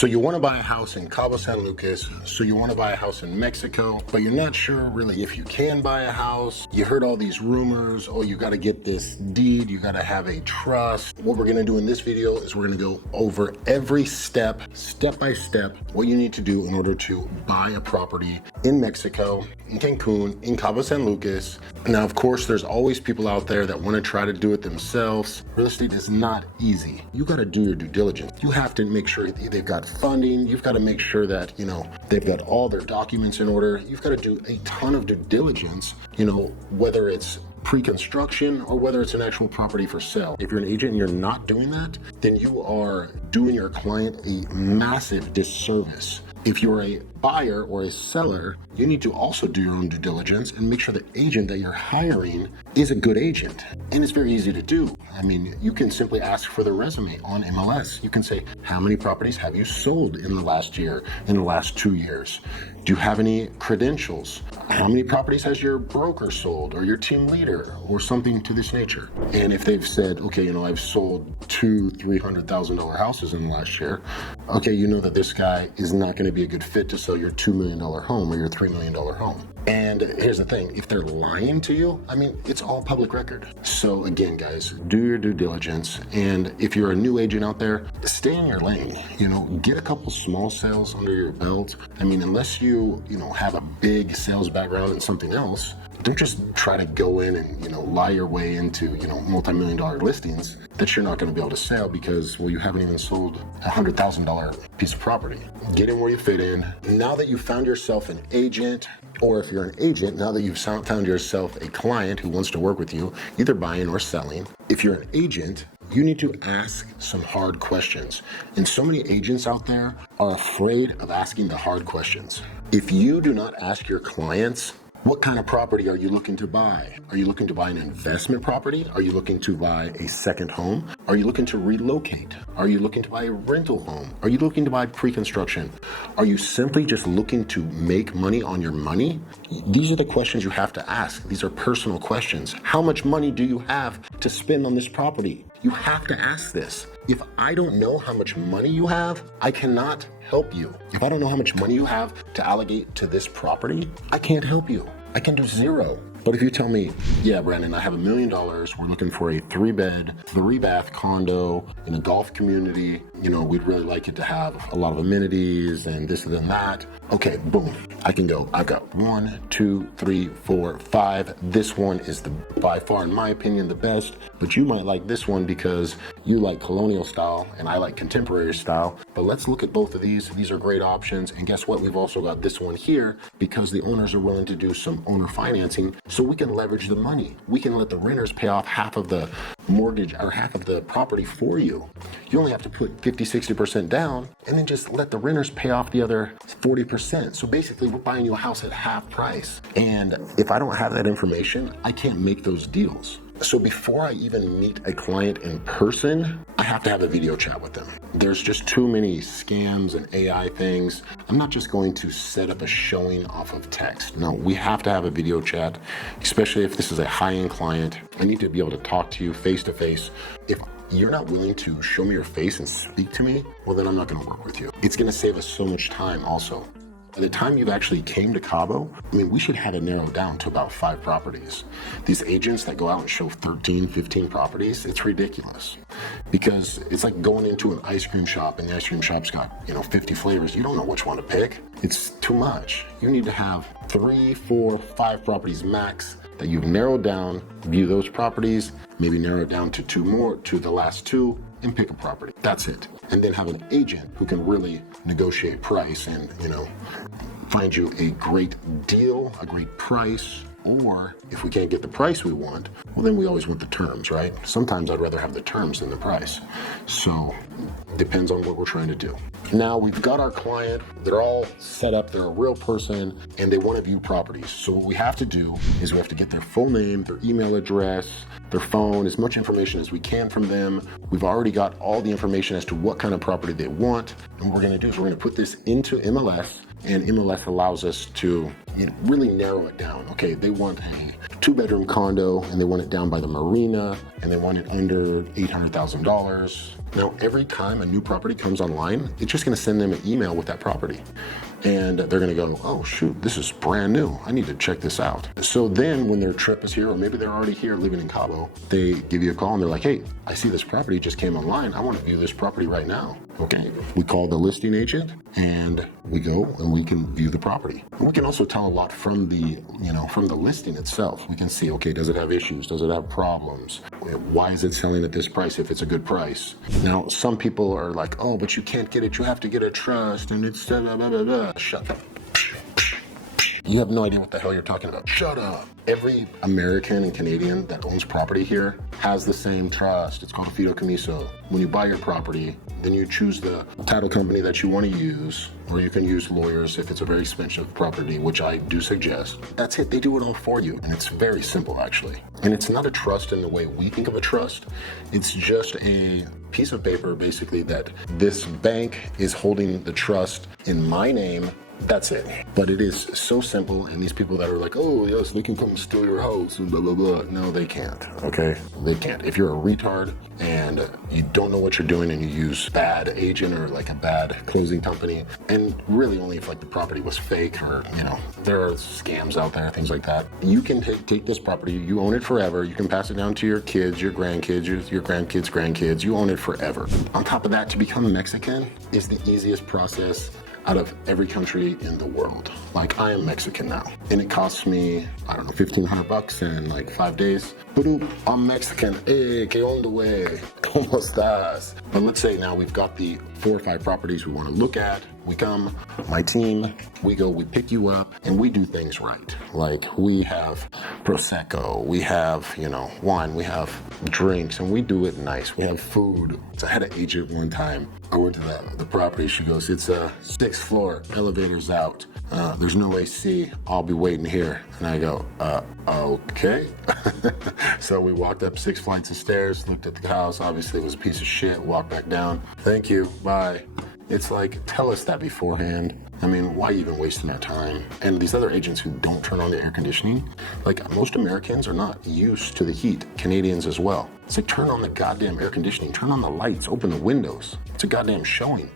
So you want to buy a house in Cabo San Lucas, so you want to buy a house in Mexico, but you're not sure really if you can buy a house. You heard all these rumors, oh, you got to get this deed, you got to have a trust. What we're going to do in this video is we're going to go over every step by step, what you need to do in order to buy a property in Mexico, in Cancun, in Cabo San Lucas. Now, of course, there's always people out there that want to try to do it themselves. Real estate is not easy. You got to do your due diligence. You have to make sure they've got funding. You've got to make sure that, they've got all their documents in order. You've got to do a ton of due diligence, whether it's pre-construction or whether it's an actual property for sale. If you're an agent and you're not doing that, then you are doing your client a massive disservice. If you're a buyer or a seller, you need to also do your own due diligence and make sure the agent that you're hiring is a good agent. And it's very easy to do. I mean, you can simply ask for the resume on MLS. You can say, how many properties have you sold in the last year, in the last 2 years? Do you have any credentials? How many properties has your broker sold or your team leader or something to this nature? And if they've said, okay, I've sold $200,000-$300,000 houses in the last year, okay, you know that this guy is not going to be a good fit to sell your $2 million home or your $3 million home. And here's the thing, if they're lying to you, it's all public record. So again, guys, do your due diligence. And if you're a new agent out there, stay in your lane, get a couple small sales under your belt. Unless you have a big sales background in something else, don't just try to go in and, lie your way into, multi-million-dollar listings that you're not going to be able to sell because, you haven't even sold a $100,000 piece of property. Get in where you fit in. Now that you've found yourself an agent, or if you're an agent, now that you've found yourself a client who wants to work with you, either buying or selling, if you're an agent, you need to ask some hard questions. And so many agents out there are afraid of asking the hard questions. If you do not ask your clients, what kind of property are you looking to buy? Are you looking to buy an investment property? Are you looking to buy a second home? Are you looking to relocate? Are you looking to buy a rental home? Are you looking to buy pre-construction? Are you simply just looking to make money on your money? These are the questions you have to ask. These are personal questions. How much money do you have to spend on this property? You have to ask this. If I don't know how much money you have, I cannot help you. If I don't know how much money you have to allocate to this property, I can't help you. I can do zero. But if you tell me, yeah, Brandon, I have $1 million. We're looking for a 3-bed, 3-bath condo in a golf community. We'd really like it to have a lot of amenities and this and that. Okay, boom, I can go. I've got 1, 2, 3, 4, 5. This one is by far, in my opinion, the best. But you might like this one because you like colonial style and I like contemporary style. But let's look at both of these. These are great options. And guess what? We've also got this one here because the owners are willing to do some owner financing. So we can leverage the money. We can let the renters pay off half of the mortgage or half of the property for you. You only have to put 50-60% down and then just let the renters pay off the other 40%. So basically we're buying you a house at half price. And if I don't have that information, I can't make those deals. So before I even meet a client in person, I have to have a video chat with them. There's just too many scams and AI things. I'm not just going to set up a showing off of text. No, we have to have a video chat, especially if this is a high-end client. I need to be able to talk to you face to face. If you're not willing to show me your face and speak to me, well, then I'm not going to work with you. It's going to save us so much time also. By the time you've actually came to Cabo, we should have it narrowed down to about 5 properties. These agents that go out and show 13, 15 properties, it's ridiculous. Because it's like going into an ice cream shop and the ice cream shop's got, 50 flavors. You don't know which one to pick. It's too much. You need to have 3, 4, 5 properties max that you've narrowed down, view those properties, maybe narrow it down to 2 more, to the last 2, and pick a property. That's it. And then have an agent who can really negotiate price and, find you a great deal, a great price. Or if we can't get the price we want, well, then we always want the terms, right? Sometimes I'd rather have the terms than the price. So depends on what we're trying to do. Now we've got our client, they're all set up, they're a real person, and they want to view properties. So what we have to do is we have to get their full name, their email address, their phone, as much information as we can from them. We've already got all the information as to what kind of property they want. And what we're going to do is we're going to put this into MLS. And MLS allows us to really narrow it down. Okay, they want a 2-bedroom condo and they want it down by the marina and they want it under $800,000. Now, every time a new property comes online, it's just gonna send them an email with that property. And they're gonna go, oh shoot, this is brand new. I need to check this out. So then when their trip is here, or maybe they're already here living in Cabo, they give you a call and they're like, hey, I see this property just came online. I wanna view this property right now. Okay, we call the listing agent and we go and we can view the property. And we can also tell a lot from the, from the listing itself. We can see, okay, does it have issues? Does it have problems? Why is it selling at this price if it's a good price? Now, some people are like, oh, but you can't get it. You have to get a trust and it's blah, blah, blah, blah. Shut up. You have no idea what the hell you're talking about. Shut up. Every American and Canadian that owns property here has the same trust. It's called a fideicomiso. When you buy your property, then you choose the title company that you want to use, or you can use lawyers if it's a very expensive property, which I do suggest. That's it. They do it all for you. And it's very simple, actually. And it's not a trust in the way we think of a trust. It's just a piece of paper, basically, that this bank is holding the trust in my name. That's it. But it is so simple, and these people that are like, oh yes, they can come steal your house and blah, blah, blah. No, they can't, okay? They can't. If you're a retard and you don't know what you're doing and you use bad agent or like a bad closing company, and really only if like the property was fake or, there are scams out there, things like that. You can take this property, you own it forever. You can pass it down to your kids, your grandkids, your grandkids' grandkids. You own it forever. On top of that, to become Mexican is the easiest process out of every country in the world. Like, I am Mexican now, and it costs me, I don't know, $1,500 in like 5 days. Boop, I'm Mexican. Hey, que onda, wey? ¿Cómo estás? But let's say now we've got the 4 or 5 properties we want to look at. We come, my team, we go, we pick you up, and we do things right. Like, we have Prosecco, we have, wine, we have drinks, and we do it nice. We have food. So I had an agent one time. I went to the property. She goes, it's a 6th floor, elevator's out. There's no AC. I'll be waiting here. And I go, okay. So we walked up 6 flights of stairs, looked at the house. Obviously it was a piece of shit. Walked back down. Thank you. Bye. It's like, tell us that beforehand. I mean, why even wasting that time? And these other agents who don't turn on the air conditioning, like most Americans are not used to the heat, Canadians as well. It's like, turn on the goddamn air conditioning, turn on the lights, open the windows. It's a goddamn showing,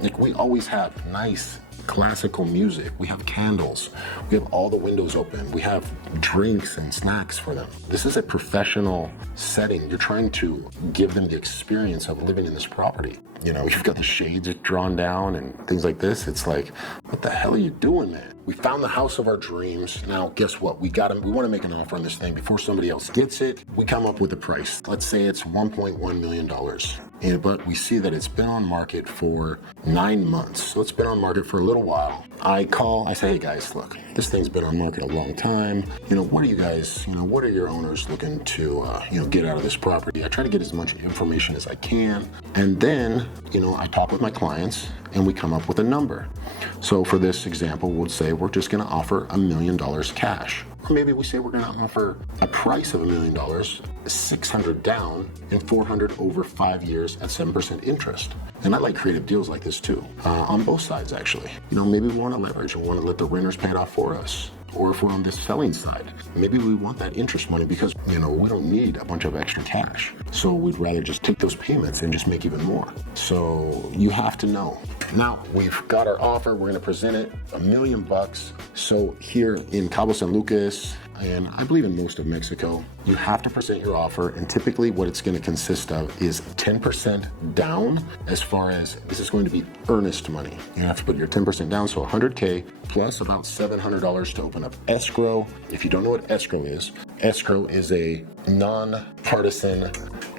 Like, we always have nice classical music. We have candles. We have all the windows open. We have drinks and snacks for them. This is a professional setting. You're trying to give them the experience of living in this property. You've got the shades drawn down and things like this. It's like, what the hell are you doing, man? We found the house of our dreams. Now, guess what? We want to make an offer on this thing before somebody else gets it. We come up with a price. Let's say it's $1.1 million. But we see that it's been on market for 9 months. So it's been on market for a little while. I say, hey guys, look, this thing's been on market a long time. What are you guys, what are your owners looking to, get out of this property? I try to get as much information as I can. And then, I talk with my clients and we come up with a number. So for this example, we'll say we're just going to offer $1 million cash. Or maybe we say we're going to offer a price of $1 million, $600 down and $400 over 5 years at 7% interest. And I like creative deals like this too, on both sides actually. Maybe we want to leverage and want to let the renters pay it off for us. Or if we're on this selling side, maybe we want that interest money because, we don't need a bunch of extra cash. So we'd rather just take those payments and just make even more. So you have to know. Now we've got our offer. We're going to present it, $1 million. So here in Cabo San Lucas, and I believe in most of Mexico, you have to present your offer, and typically what it's going to consist of is 10% down. As far as this is going to be earnest money, you have to put your 10% down, so $100K plus about $700 to open up escrow. If you don't know what escrow is a non-partisan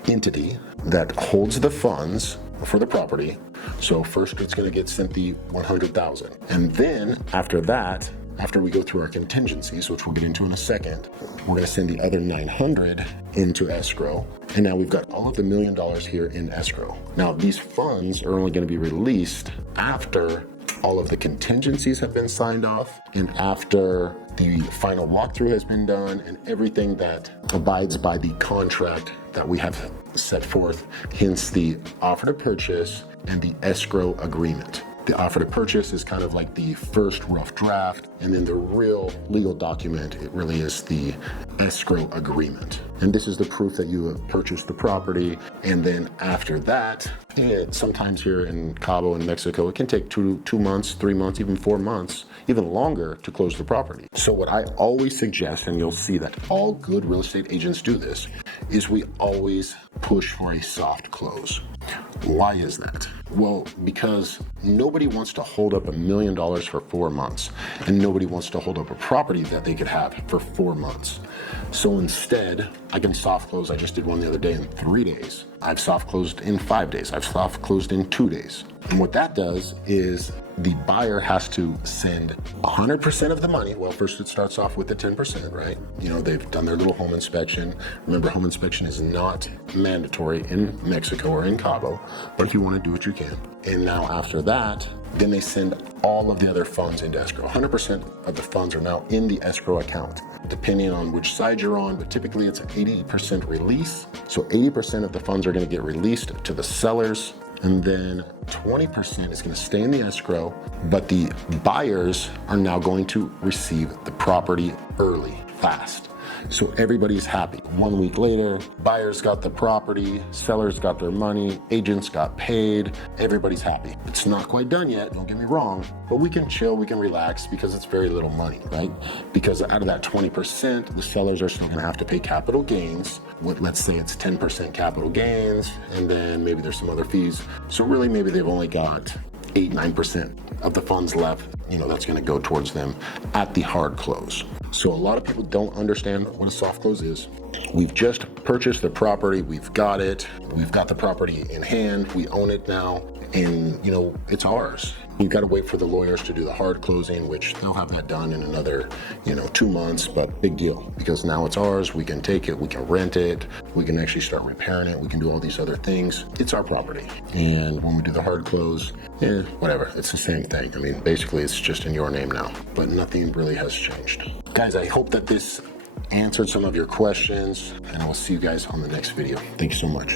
entity that holds the funds for the property. So first it's going to get sent the $100,000, and then after that, after we go through our contingencies, which we'll get into in a second, we're going to send the other $900 into escrow. And now we've got all of the $1 million here in escrow. Now these funds are only going to be released after all of the contingencies have been signed off and after the final walkthrough has been done and everything that abides by the contract that we have set forth, hence the offer to purchase and the escrow agreement. The offer to purchase is kind of like the first rough draft, and then the real legal document, it really is the escrow agreement. And this is the proof that you have purchased the property. And then after that, sometimes here in Cabo in Mexico, it can take two months, 3 months, even 4 months, even longer to close the property. So what I always suggest, and you'll see that all good real estate agents do this, is we always push for a soft close. Why is that? Well, because nobody wants to hold up $1 million for 4 months, and nobody wants to hold up a property that they could have for 4 months. So instead, I can soft close. I just did one the other day in 3 days. I've soft closed in 5 days. I've soft closed in 2 days. And what that does is the buyer has to send 100% of the money. Well, first it starts off with the 10%, right? You know, they've done their little home inspection. Remember, home inspection is not mandatory in Mexico or in Cabo, but if you want to do it, you can. And now after that, then they send all of the other funds into escrow. 100% of the funds are now in the escrow account, depending on which side you're on, but typically it's an 80% release. So 80% of the funds are going to get released to the sellers, and then 20% is going to stay in the escrow, but the buyers are now going to receive the property early, fast. So everybody's happy. 1 week later, buyers got the property, sellers got their money, agents got paid, everybody's happy. It's not quite done yet, don't get me wrong, but we can chill, we can relax because it's very little money, right? Because out of that 20%, the sellers are still gonna have to pay capital gains. Let's say it's 10% capital gains, and then maybe there's some other fees. So really maybe they've only got 8-9% of the funds left, that's gonna go towards them at the hard close. So a lot of people don't understand what a soft close is. We've just purchased the property, we've got the property in hand, we own it now, and it's ours. You've got to wait for the lawyers to do the hard closing, which they'll have that done in another 2 months, but big deal, because now it's ours. We can take it, we can rent it, we can actually start repairing it, we can do all these other things. It's our property. And when we do the hard close, whatever, it's the same thing. I mean, basically it's just in your name now, but nothing really has changed. Guys, I hope that this answered some of your questions, and I will see you guys on the next video. Thank you so much.